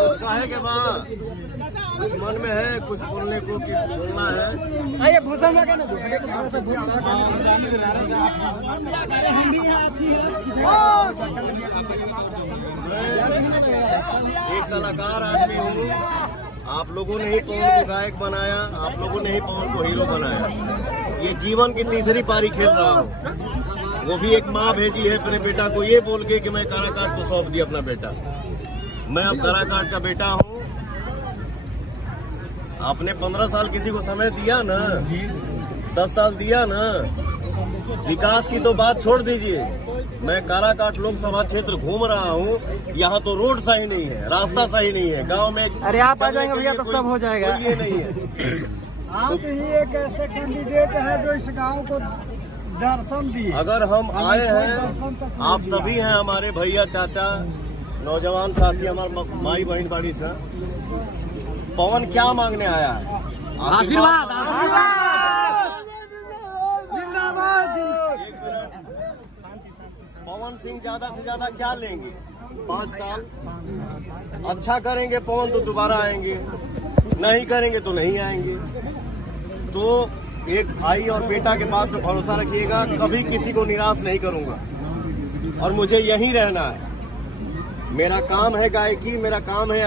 उसका है कि माँ कुछ मन में है, कुछ बोलने को कि बोलना है। आइए भूषण में कहना एक कलाकार आदमी हूँ। आप लोगों ने ही पवन को गायक बनाया, आप लोगों ने ही पवन को हीरो बनाया। ये जीवन की तीसरी पारी खेल रहा हूँ। वो भी एक माँ भेजी है अपने बेटा को ये बोल के कि मैं काराकाट को सौंप दिया अपना बेटा। मैं अब काराकाट का बेटा हूँ। आपने 15 साल किसी को समय दिया ना, 10 साल दिया ना, विकास की तो बात छोड़ दीजिए। मैं काराकाट लोकसभा क्षेत्र घूम रहा हूँ, यहाँ तो रोड सही नहीं है, रास्ता सही नहीं है, गांव में। अरे आप आ जाएंगे भैया तो सब हो जाएगा। ये नहीं है। आप ही एक ऐसे कैंडिडेट है जो इस गांव को दर्शन दिए। अगर हम आए हैं, आप सभी हैं हमारे भैया, चाचा, नौजवान साथी, हमारे माई बहन बाड़ी से। पवन क्या मांगने आया है? आशीर्वाद। पवन सिंह ज्यादा से ज्यादा क्या लेंगे? 5 साल अच्छा करेंगे पवन तो दोबारा आएंगे, नहीं करेंगे तो नहीं आएंगे। तो एक भाई और बेटा के बात पे भरोसा रखिएगा, कभी किसी को निराश नहीं करूंगा और मुझे यहीं रहना है। मेरा काम है गायकी, मेरा काम है